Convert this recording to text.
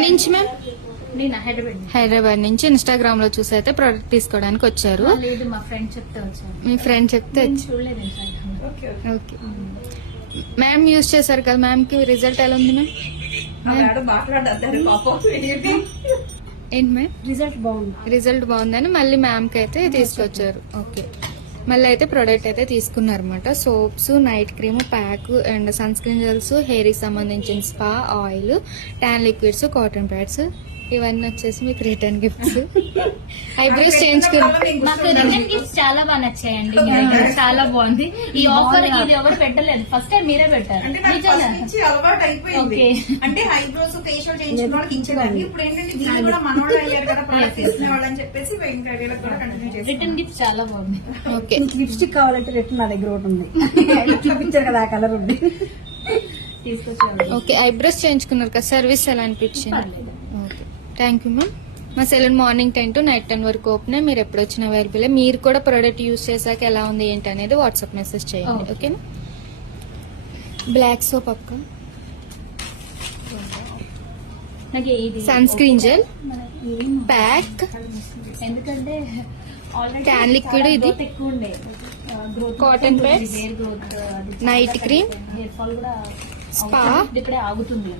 ఎక్కడి నుంచి మ్యామ్? నేను హైదరాబాద్ నుంచి ఇన్స్టాగ్రామ్ లో చూసి అయితే ప్రోడక్ట్ తీసుకోవడానికి వచ్చారు. లేదు, మా ఫ్రెండ్ చెప్తే వచ్చాను. మీ ఫ్రెండ్ చెప్తే చూడలేదు. ఓకే మ్యామ్ యూజ్ చేశారు కదా, మ్యామ్ కి రిజల్ట్ ఎలా ఉంది మ్యామ్? ఏంటి మ్యామ్? రిజల్ట్ బాగుందని మళ్ళీ మ్యామ్ కి అయితే తీసుకొచ్చారు. ఓకే, మళ్ళీ అయితే ప్రోడక్ట్ అయితే తీసుకున్నారు అనమాట. Soaps, night cream, pack and sunscreen gels, hair కి సంబంధించిన spa oil, tan liquids, cotton pads, ఇవన్నీ వచ్చేసి మీకు రిటర్న్ గిఫ్ట్స్. ఐబ్రోస్ చేయించుకున్నారు. మాకు రిటర్న్ గిఫ్ట్స్ చాలా బాగా నచ్చాయండి. చాలా బాగుంది ఈ ఆఫర్. ఇది ఎవరు పెట్టలేదు, ఫస్ట్ టైం మీరే పెట్టారు. అలవాటు అయిపోయింది. అంటే ఐబ్రోస్ ఫేషియల్ చేయించుకున్న వాళ్ళకి ఇచ్చేదాన్ని. ఇప్పుడు ఏంటంటే దీన్ని కూడా మనోళ్ళు అయ్యారు కదా ప్రోడక్ట్ తీసుకునే వాళ్ళని చెప్పేసి ఇంకా వీళ్ళకి కూడా కంటిన్యూ చేస్తాం. రిటర్న్ గిఫ్ట్స్ చాలా బాగుంది. ఓకే, లిప్స్టిక్ కావాలంటే రిటర్న్ నా దగ్గర ఒకటి ఉంది. చూపించారు కదా ఆ కలర్ ఉంది, తీసుకొచ్చారు. ఓకే, ఐబ్రోస్ చేయించుకున్నారు కదా, సర్వీస్ ఎలా అనిపించింది? Okay, thank you ma'am. మా సెలూన్ మార్నింగ్ 10 to నైట్ 10 వరకు ఓపెన్. మీరు ఎప్పుడు వచ్చిన అవైలబుల్. మీరు కూడా ప్రోడక్ట్ యూజ్ చేశాక ఎలా ఉంది ఏంటి అనేది వాట్సాప్ మెసేజ్ చేయండి. ఓకేనా? బ్లాక్ సోప్ అక్క, సన్ స్క్రీన్ జెల్, ప్యాక్, ఎందుకంటే ట్యాన్ లిక్విడ్, ఇది ఎక్కువ ఉండే cotton pods, night cream, hair fall కూడా స్పా, ఇప్పుడే ఆగుతుంది.